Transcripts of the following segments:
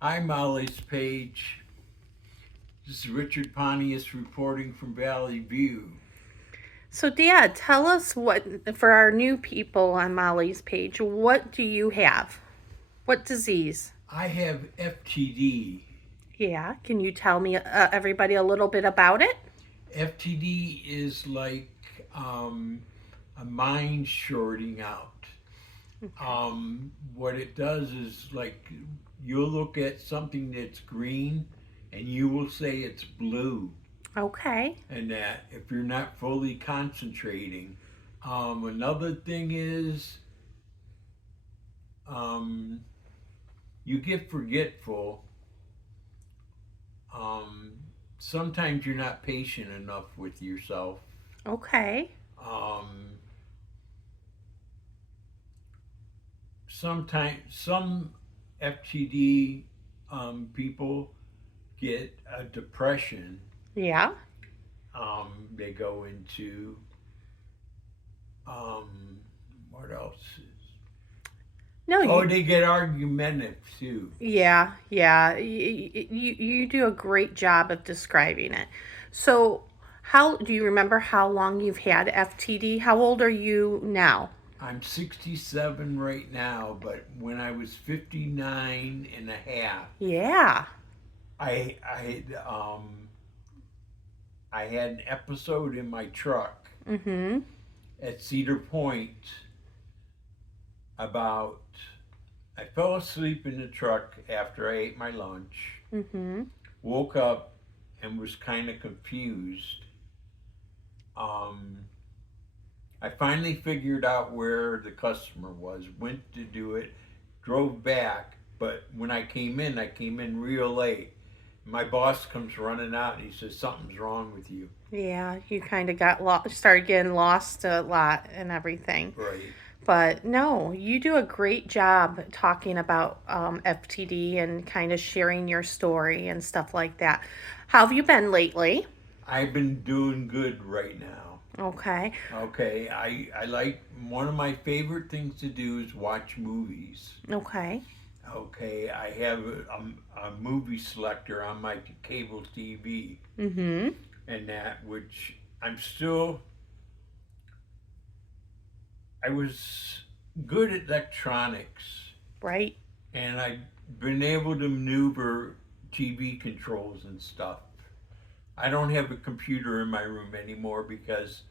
Hi, Molly's page. This is Richard Pontius reporting from Valley View. So, Dad, tell us for our new people on Molly's page, what do you have? What disease? I have FTD. Yeah, can you tell me, everybody, a little bit about it? FTD is like a mind shorting out. Okay. What it does is like you'll look at something that's green and you will say it's blue, Okay. and that if you're not fully concentrating. Another thing is um, you get forgetful. Um, Sometimes you're not patient enough with yourself. Okay. Um, Sometimes some FTD people get a depression. Yeah. They go into um, what else? No, Oh, you. they get argumentative too. Yeah, yeah. You do a great job of describing it. So, how do you remember how long you've had FTD? How old are you now? I'm 67 right now, but when I was 59 and a half, Yeah. I I I had an episode in my truck Mm-hmm. at Cedar Point about I fell asleep in the truck after I ate my lunch, Mm-hmm. woke up and was kind of confused. Um, I finally figured out where the customer was, went to do it, drove back, but when I came in real late. My boss comes running out and he says, "Something's wrong with you." Yeah, you kind of got lost, started getting lost a lot and everything. Right. But no, you do a great job talking about FTD and kind of sharing your story and stuff like that. How have you been lately? I've been doing good right now. Okay. Okay, I like one of my favorite things to do is watch movies. Okay. Okay, I have a movie selector on my cable TV Mm-hmm. and that, which I'm still, I was good at electronics Right. and I've been able to maneuver TV controls and stuff. I don't have a computer in my room anymore because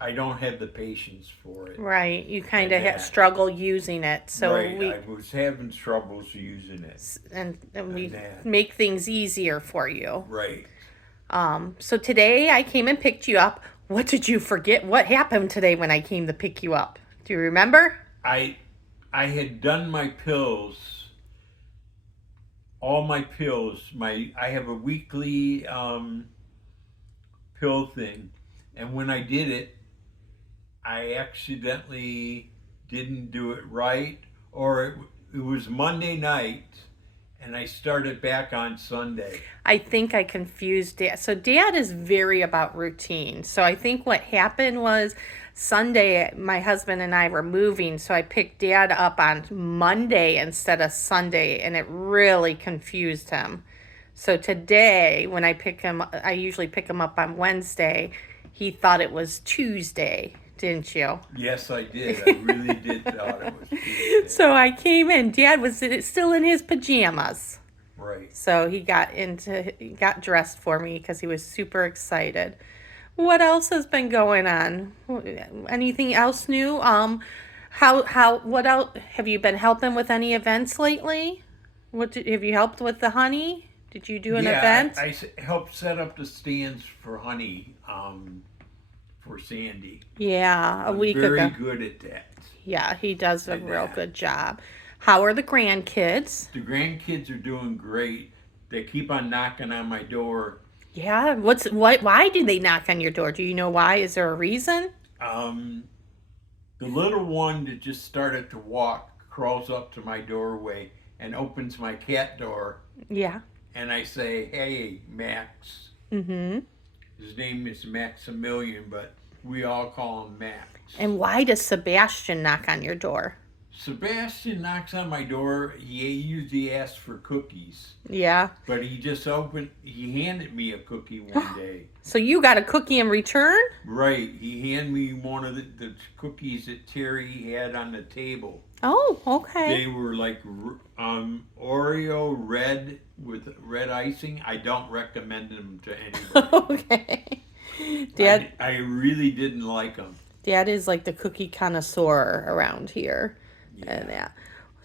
I don't have the patience for it. Right. You kind And of that, struggle using it. So right, I was having troubles using it. and And we that, make things easier for you. right. So today I came and picked you up. What did you forget? What happened today when I came to pick you up? Do you remember? I I had done my pills, all my pills. I have a weekly pill thing, and when I did it, I accidentally didn't do it right, or it was Monday night, and I started back on Sunday. I think I confused Dad. So Dad is very about routine. So I think what happened was Sunday, my husband and I were moving, so I picked Dad up on Monday instead of Sunday, and it really confused him. So today, when I usually pick him up on Wednesday. He thought it was Tuesday, didn't you? Yes, I did. I really did thought it was Tuesday. So I came in. Dad was still in his pajamas. Right. So he got dressed for me because he was super excited. What else has been going on? Anything else new? What else have you been helping with any events lately? Have you helped with the honey? Did you do an Yeah, event? helped set up the stands for honey for Sandy. Yeah, a I'm week very ago. good at that. Yeah, he does a And real that. good job. How are the grandkids? The grandkids are doing great. They keep on knocking on my door. Yeah, why did they knock on your door? Do you know why? Is there a reason? Um, the little one that just started to walk crawls up to my doorway and opens my cat door. Yeah. And I say, "Hey, Max." Mm-hmm. His name is Maximilian, but we all call him Max. And why does Sebastian knock on your door? Sebastian knocks on my door. He usually asks for cookies, Yeah. but he handed me a cookie one day. So you got a cookie in return? Right, he handed me one of the cookies that Terry had on the table. Oh, okay. They were like Oreo red with red icing. I don't recommend them to anybody. Okay. Dad, I really didn't like them. Dad is like the cookie connoisseur around here. And Yeah. yeah.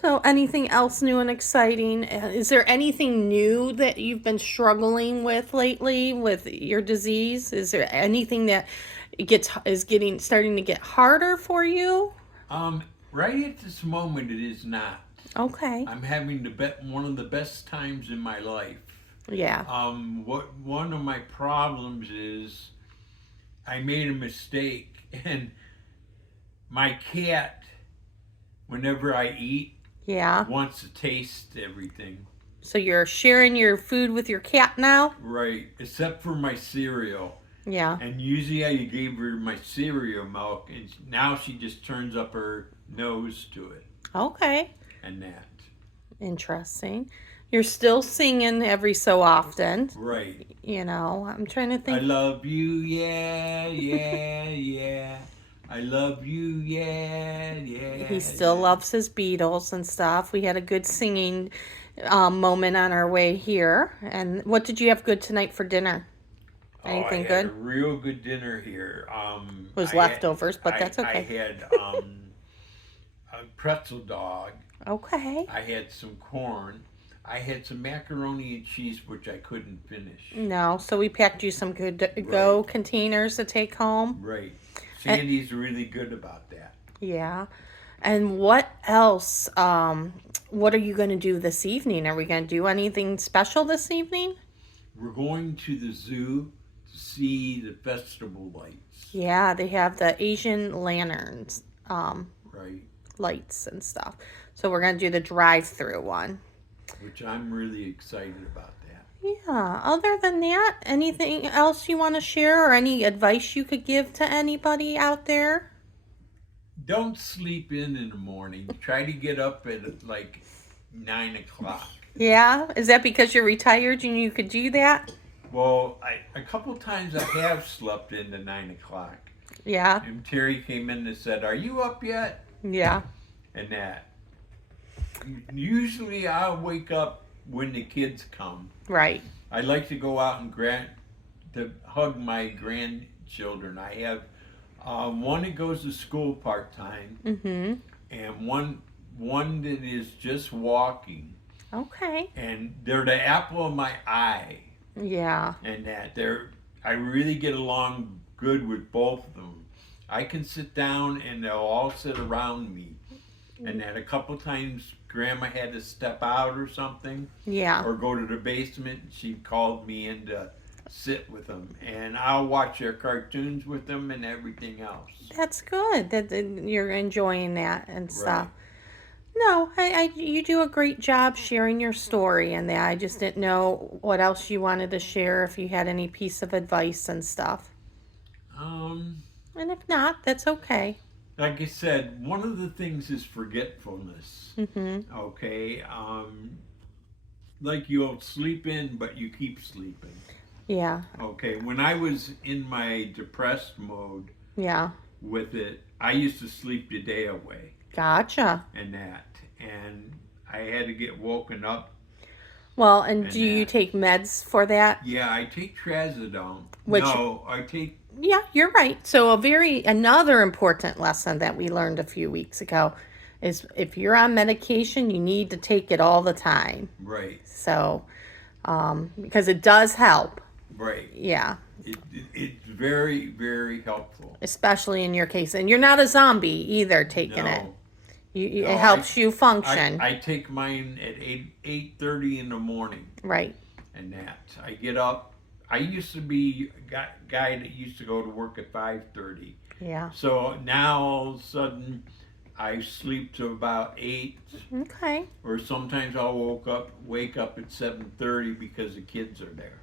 So, anything else new and exciting? Is there anything new that you've been struggling with lately with your disease? Is there anything that starting to get harder for you? Um, right at this moment, it is not. Okay. I'm having one of the best times in my life. Yeah. What one of my problems is, I made a mistake, and my cat, whenever I eat, Yeah. wants to taste everything. So you're sharing your food with your cat now? Right, except for my cereal. Yeah. And usually I gave her my cereal milk, and now she just turns up her nose to it Okay. and that. Interesting. You're still singing every so often. Right. I'm trying to I think. love you, yeah, yeah, yeah. I love you, yeah, yeah. He still yeah. loves his Beatles and stuff. We had a good singing moment on our way here. And what did you have good tonight for dinner? Oh, I Anything had a good? real good dinner here. It was leftovers, but that's I okay. had a pretzel dog. Okay. I had some corn. I had some macaroni and cheese, which I couldn't finish. No, so we packed you some good to go containers to take home. Right. And, Sandy's really good about that. yeah. And what else? What are you going to do this evening? Are we going to do anything special this evening? We're going to the zoo to see the festival lights. Yeah, they have the Asian lanterns, Right. lights and stuff. So we're going to do the drive-through one. Which I'm really excited about that. Yeah. Other than that, anything else you want to share or any advice you could give to anybody out there? Don't sleep in the morning. Try to get up at like 9 o'clock. Yeah. Is that because you're retired and you could do that? Well, a couple times I have slept in to 9 o'clock. Yeah. And Terry came in and said, "Are you up yet?" Yeah. And that. Usually I'll wake up when the kids come. Right. I like to go out and to hug my grandchildren. I have one that goes to school part time, Mm-hmm. and one that is just walking. Okay. And they're the apple of my eye, Yeah. and I really get along good with both of them. I can sit down and they'll all sit around me. And that a couple times Grandma had to step out or something, Yeah. or go to the basement. She called me in to sit with them, and I'll watch their cartoons with them and everything else. That's good that you're enjoying that and stuff. Right. No, you do a great job sharing your story and that. I just didn't know what else you wanted to share, if you had any piece of advice and stuff. And if not, that's okay. Like I said, one of the things is forgetfulness. Mm-hmm. Okay. Like you'll sleep in, but you keep sleeping. Yeah. Okay. When I was in my depressed mode Yeah. with it, I used to sleep the day away Gotcha. and that. And I had to get woken up. Well, and And do you that. take meds for that? Yeah, I take trazodone. Which- No, I take. Yeah, you're right. So another important lesson that we learned a few weeks ago is if you're on medication, you need to take it all the time. Right. So, because it does help. Right. Yeah. It's very, very helpful. Especially in your case. And you're not a zombie either taking it. No. It No, helps you function. I take mine at 8:30 in the morning, Right. and that I get up. I used to be a guy that used to go to work at 5:30. Yeah. So now all of a sudden I sleep to about 8, Okay. or sometimes I'll wake up at 7:30 because the kids are there.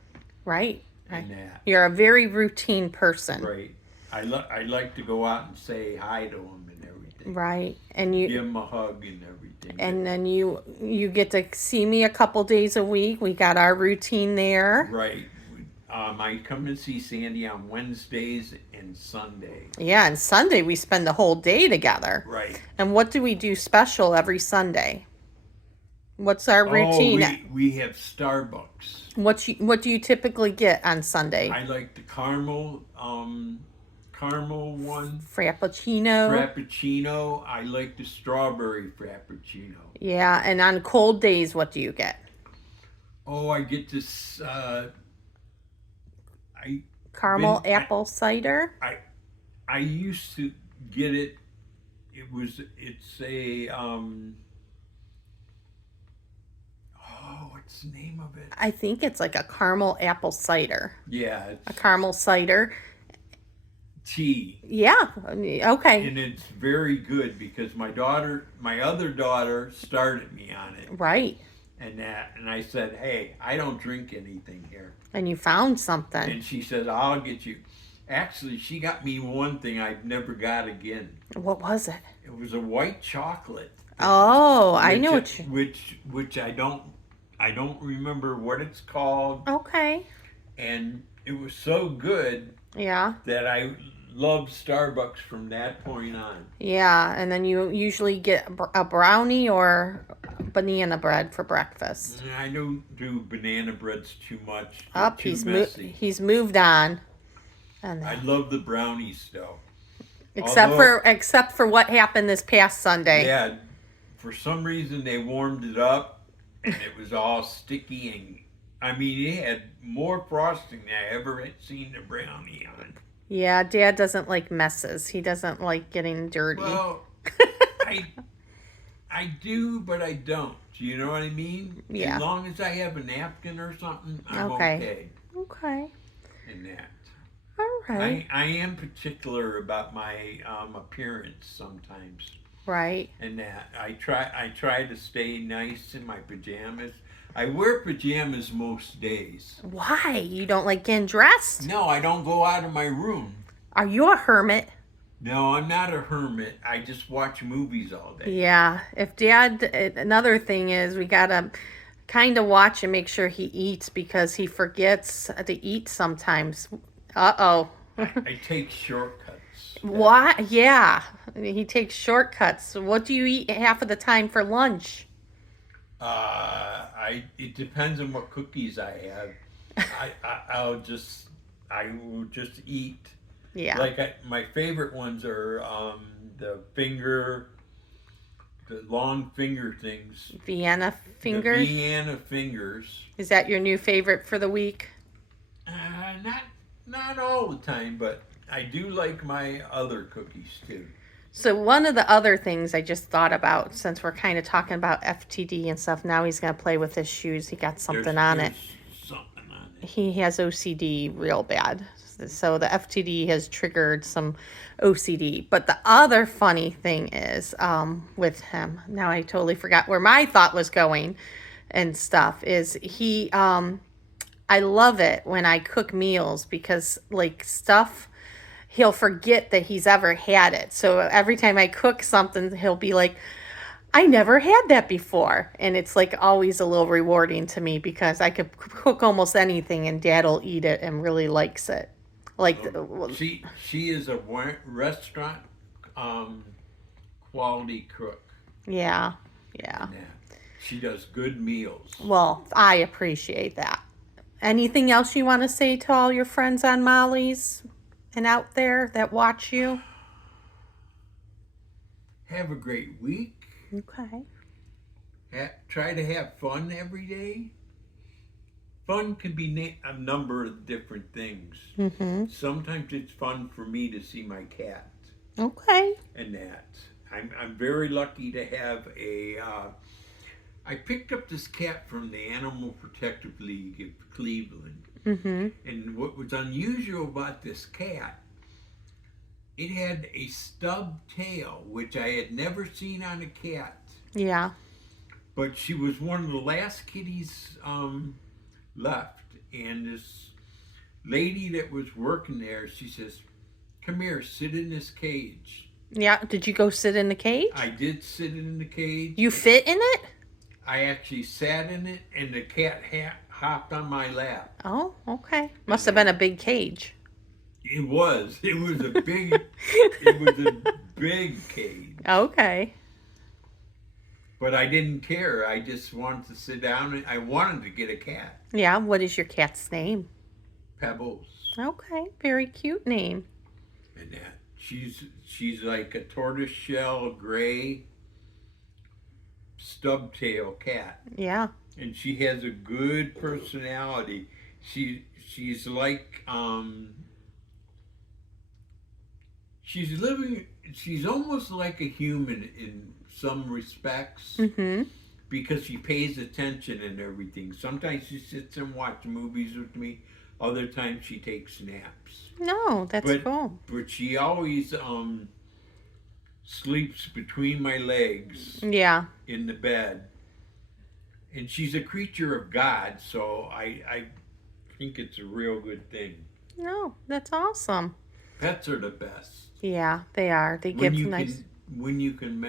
Right. And that. You're a very routine person. Right. I like to go out and say hi to them and everything. Right. And you Give them a hug and everything. and then you get to see me a couple days a week. We got our routine there. Right. I come and see Sandy on Wednesdays and Sunday. Yeah, and Sunday we spend the whole day together. Right. And what do we do special every Sunday? What's our Oh, routine? we have Starbucks. What do you typically get on Sunday? I like the caramel one. Frappuccino. Frappuccino. I like the strawberry frappuccino. Yeah, and on cold days, what do you get? Oh, I get this. Caramel Been- apple cider. I used to get it. It's a what's the name of it? I think it's like a caramel apple cider. Yeah, A it's caramel cider. tea. Yeah. Okay. And it's very good because my other daughter started me on it. Right. And I said, "Hey, I don't drink anything here." And you found something. And she said, "I'll get you." Actually, she got me one thing I've never got again. What was it? It was a white chocolate. Oh, I know what you. Which I don't remember what it's called. Okay. And it was so good Yeah. that I loved Starbucks from that point on. Yeah, and then you usually get a brownie or banana bread for breakfast. I don't do banana breads too much. They're Up, too he's messy. he's moved on. And I love the brownies though. except for what happened this past Sunday. Yeah, for some reason they warmed it up and it was all sticky and I mean it had more frosting than I ever had seen a brownie on. Yeah, Dad doesn't like messes. He doesn't like getting dirty. Well, I do, but I don't. Do you know what I mean? Yeah. As long as I have a napkin or something, I'm Okay. okay. Okay. In that. All right. I am particular about my appearance sometimes, Right. and that I try to stay nice in my pajamas. I wear pajamas most days. Why? You don't like getting dressed? No, I don't go out of my room. Are you a hermit? No, I'm not a hermit. I just watch movies all day. Yeah. If Dad, another thing is we gotta kind of watch and make sure he eats because he forgets to eat sometimes. Uh-oh. I take shortcuts. Why? Yeah. He takes shortcuts. What do you eat half of the time for lunch? It depends on what cookies I have. I will just eat. Yeah. Like my favorite ones are the long finger things. Vienna fingers. The Vienna fingers. Is that your new favorite for the week? Not all the time, but I do like my other cookies too. So one of the other things I just thought about, since we're kind of talking about FTD and stuff, now he's going to play with his shoes. He got something on it. Something on it. He has OCD real bad. So the FTD has triggered some OCD. But the other funny thing is with him, now I totally forgot where my thought was going and stuff, is I love it when I cook meals because like stuff, he'll forget that he's ever had it. So every time I cook something, he'll be like, I never had that before. And it's like always a little rewarding to me because I could cook almost anything and Dad'll eat it and really likes it. Like she is a restaurant quality cook. Yeah. She does good meals. Well, I appreciate that. Anything else you want to say to all your friends on Molly's and out there that watch you? Have a great week. Okay. Try to have fun every day. Fun can be a number of different things. Mm-hmm. Sometimes it's fun for me to see my cat. Okay. And that. I'm very lucky to have I picked up this cat from the Animal Protective League of Cleveland. Mm-hmm. And what was unusual about this cat, it had a stub tail, which I had never seen on a cat. Yeah. But she was one of the last kitties left. And this lady that was working there, she says, "Come here, sit in this cage." Yeah. Did you go sit in the cage? I did sit in the cage. You fit in it? I actually sat in it, and the cat hopped on my lap. Oh, okay. And Must have been a big cage. it was. It was a big. It was a big cage. Okay. But I didn't care. I just wanted to sit down, and I wanted to get a cat. Yeah. What is your cat's name? Pebbles. Okay. Very cute name. And that she's like a tortoiseshell gray stubtail cat, Yeah. and she has a good personality. She's like she's living. She's almost like a human in some respects Mm-hmm. because she pays attention and everything. Sometimes she sits and watches movies with me. Other times she takes naps. No, that's But cool. but she always sleeps between my legs Yeah. in the bed. And she's a creature of God, so I think it's a real good thing. No, that's awesome. Pets are the best Yeah, they are. They when give you nice. can when you can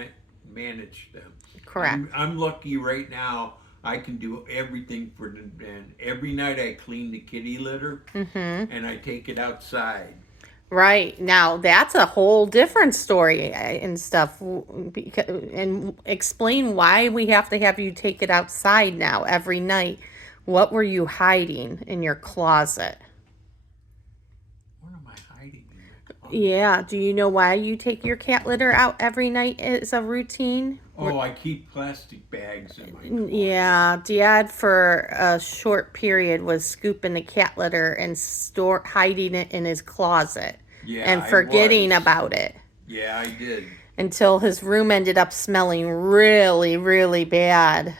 manage them. Correct. I'm lucky right now. I can do everything for the and every night I clean the kitty litter Mm-hmm. and I take it outside. Right. Now, that's a whole different story and stuff. And explain why we have to have you take it outside now every night. What were you hiding in your closet? What am I hiding in my closet? Yeah. Do you know why you take your cat litter out every night as a routine? Oh, I keep plastic bags in my closet. Yeah, Dad for a short period was scooping the cat litter and hiding it in his closet Yeah, and I forgetting was. about it Yeah, I did. until his room ended up smelling really, really bad.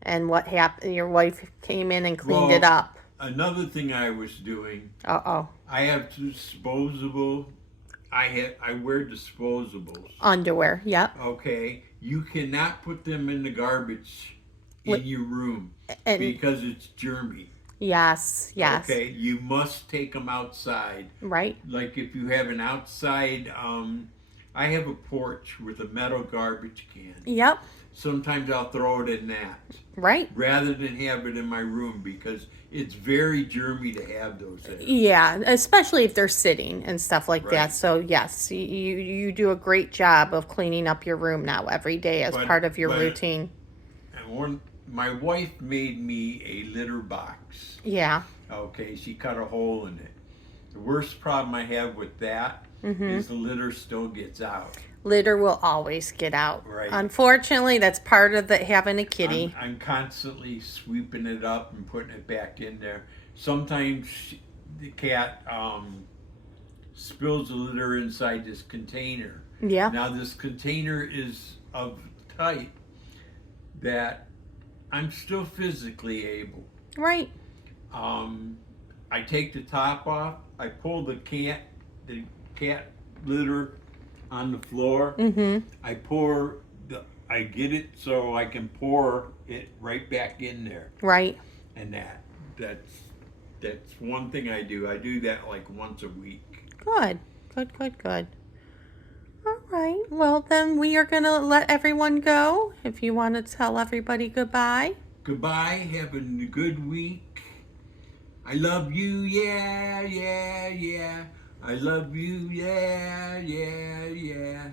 And what happened? Your wife came in and cleaned it Well, up. another thing I was doing, Uh-oh. I have disposable. I wear disposables. Underwear. Yep. Okay, you cannot put them in the garbage Li- in your room And because it's germy. yes, yes. Okay, you must take them outside. Right? Like if you have an outside, I have a porch with a metal garbage can. Yep. Sometimes I'll throw it in that Right. rather than have it in my room because it's very germy to have those there. Yeah, especially if they're sitting and stuff like that. Right. So yes, you do a great job of cleaning up your room now every day as But- part of your but- routine. And my wife made me a litter box. Yeah. Okay, she cut a hole in it. The worst problem I have with that is the litter still gets out. Litter will always get out. Right. Unfortunately, that's part of the having a kitty. I'm constantly sweeping it up and putting it back in there. Sometimes the cat spills the litter inside this container. Yeah. Now this container is of type that I'm still physically able. Right. I take the top off. I pull the cat litter on the floor. Mm-hmm. I get it so I can pour it right back in there. Right. And that's one thing I do. I do that like once a week. Good. Good. All right. Well, then we are going to let everyone go. If you want to tell everybody goodbye. Goodbye. Have a good week. I love you. Yeah. I love you. Yeah.